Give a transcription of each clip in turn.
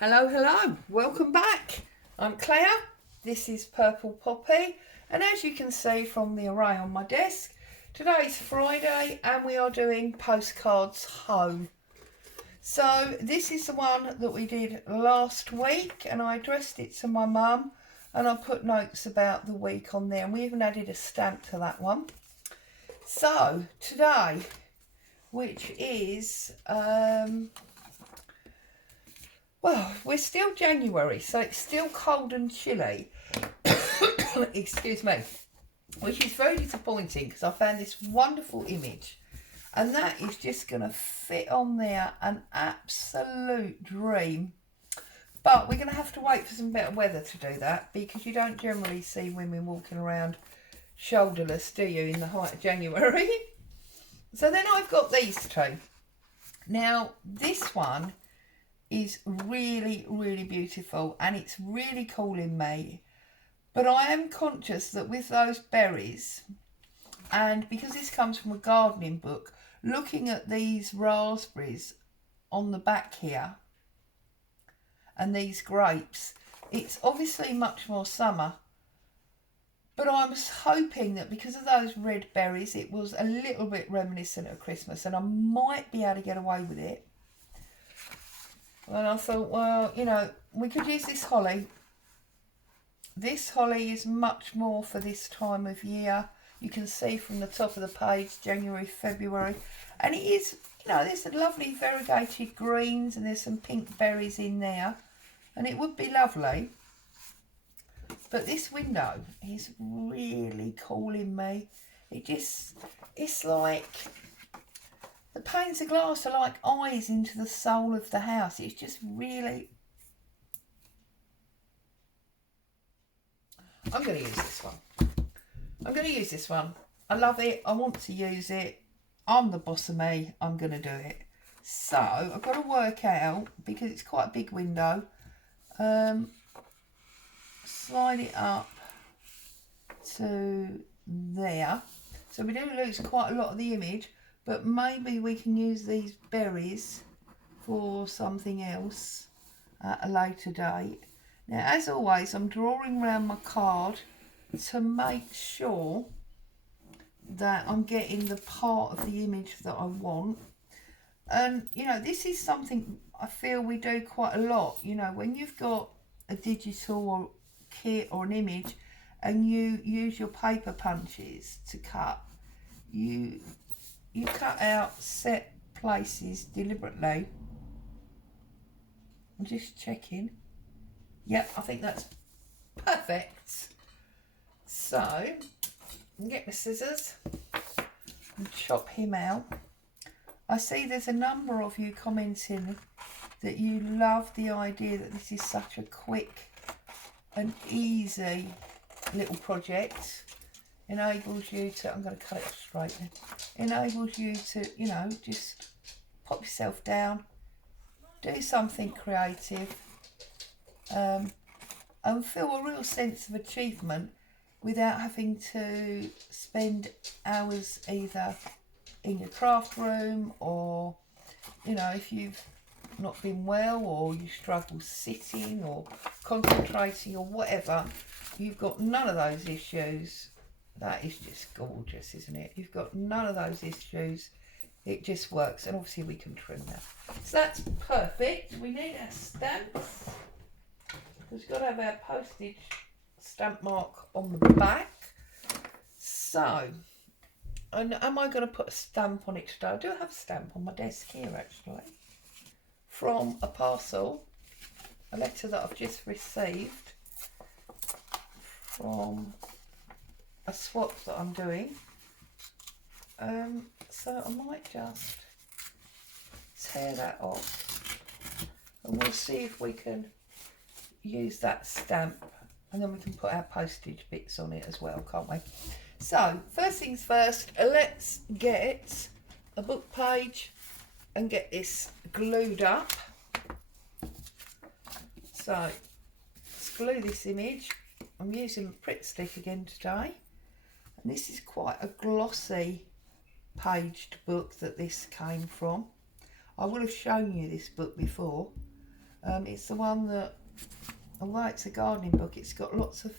Hello, hello, welcome back. I'm Claire, this is Purple Poppy, and as you can see from the array on my desk, today's Friday and we are doing Postcards Home. So this is the one that we did last week and I addressed it to my mum and I put notes about the week on there and we even added a stamp to that one. So today, which is well, we're still January, so it's still cold and chilly. Excuse me. Which is very disappointing because I found this wonderful image. And that is just going to fit on there, an absolute dream. But we're going to have to wait for some better weather to do that because you don't generally see women walking around shoulderless, do you, in the height of January? So then I've got these two. Now, this one is really, really beautiful and it's really calling me. But I am conscious that with those berries, and because this comes from a gardening book, looking at these raspberries on the back here and these grapes, it's obviously much more summer. But I was hoping that because of those red berries, it was a little bit reminiscent of Christmas and I might be able to get away with it. And I thought, well, you know, we could use this holly. This holly is much more for this time of year. You can see from the top of the page, January, February. And it is, you know, there's some lovely variegated greens and there's some pink berries in there. And it would be lovely. But this window is really calling me. It's like, the panes of glass are like eyes into the soul of the house. It's just really... I'm going to use this one. I love it. I want to use it. I'm the boss of me. I'm going to do it. So I've got to work out, because it's quite a big window, slide it up to there. So we do lose quite a lot of the image. But maybe we can use these berries for something else at a later date. Now, as always, I'm drawing around my card to make sure that I'm getting the part of the image that I want. And, you know, this is something I feel we do quite a lot. You know, when you've got a digital or kit or an image and you use your paper punches to cut, you cut out set places deliberately. I'm just checking. Yep, I think that's perfect. So, I'll get my scissors and chop him out. I see there's a number of you commenting that you love the idea that this is such a quick and easy little project. Enables you to, I'm going to cut it straight then, enables you to, you know, just pop yourself down, do something creative, and feel a real sense of achievement without having to spend hours either in your craft room or, you know, if you've not been well or you struggle sitting or concentrating or whatever, you've got none of those issues. That is just gorgeous, isn't it? You've got none of those issues. It just works. And obviously we can trim that. So that's perfect. We need our stamps. We've got to have our postage stamp mark on the back. So, and am I going to put a stamp on it today? I do have a stamp on my desk here actually. From a parcel. A letter that I've just received. From a swap that I'm doing, so I might just tear that off and we'll see if we can use that stamp and then we can put our postage bits on it as well, can't we? So first things first, let's get a book page and get this glued up. So let's glue this image. I'm using a Pritt stick again today. And this is quite a glossy paged book that this came from. I will have shown you this book before, It's the one that, although it's a gardening book, it's got lots of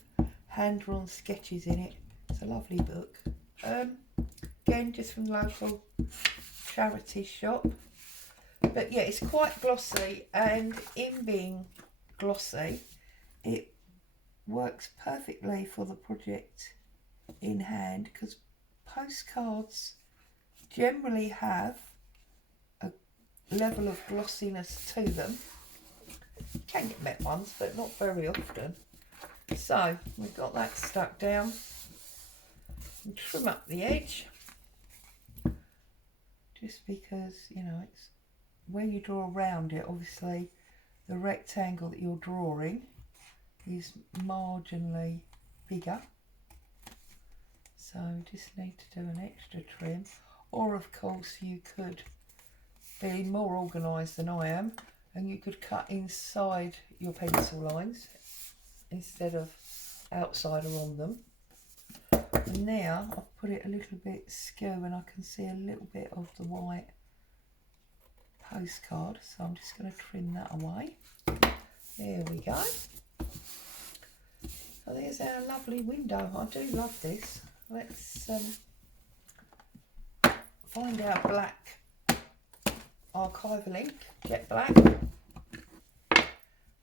hand-drawn sketches in it. It's a lovely book. Again, just from the local charity shop. But yeah, it's quite glossy, and in being glossy, it works perfectly for the project in hand, because postcards generally have a level of glossiness to them. You can get matte ones, but not very often. So we've got that stuck down, and trim up the edge, just because, you know, it's when you draw around it, obviously the rectangle that you're drawing is marginally bigger, so just need to do an extra trim. Or of course you could be more organised than I am, and you could cut inside your pencil lines instead of outside or on them. And now I've put it a little bit skew, and I can see a little bit of the white postcard, so I'm just going to trim that away. There we go. So there's our lovely window. I do love this. Let's find our black archival ink, jet black.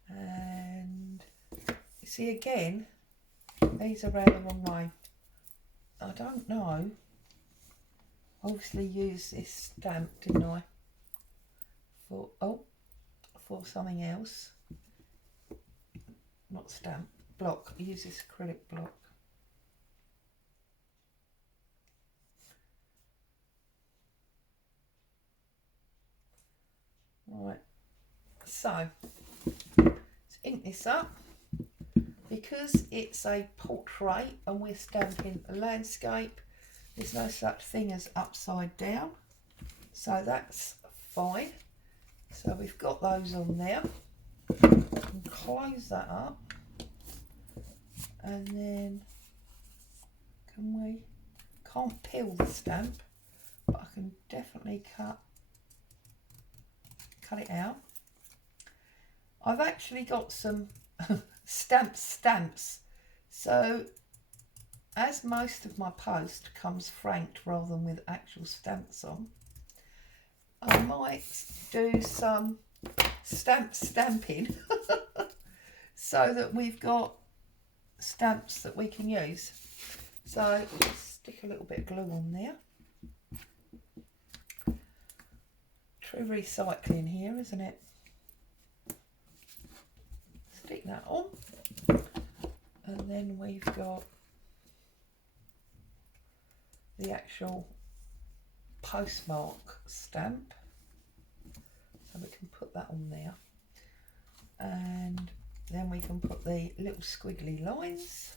And you see again, these are round the wrong way. I don't know. I obviously used this stamp, didn't I? For something else. Not stamp, block. I use this acrylic block. Right, so let's ink this up. Because it's a portrait and we're stamping a landscape, there's no such thing as upside down, so that's fine. So we've got those on there. And close that up, and then can't peel the stamp, but I can definitely cut it out. I've actually got some stamps, so as most of my post comes franked rather than with actual stamps on, I might do some stamping so that we've got stamps that we can use. So let's stick a little bit of glue on there. True recycling here, isn't it? Stick that on, and then we've got the actual postmark stamp, so we can put that on there, and then we can put the little squiggly lines.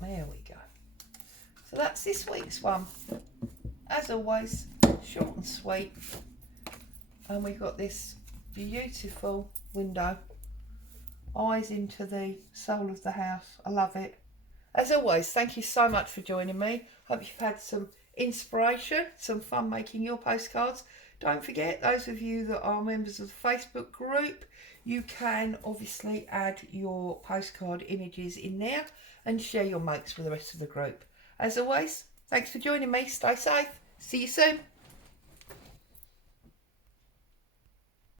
There we go. So that's this week's one. As always, short and sweet, and we've got this beautiful window, eyes into the soul of the house. I love it. As always, thank you so much for joining me. Hope you've had some inspiration, some fun making your postcards. Don't forget, those of you that are members of the Facebook group, you can obviously add your postcard images in there and share your makes with the rest of the group. As always, thanks for joining me. Stay safe. See you soon.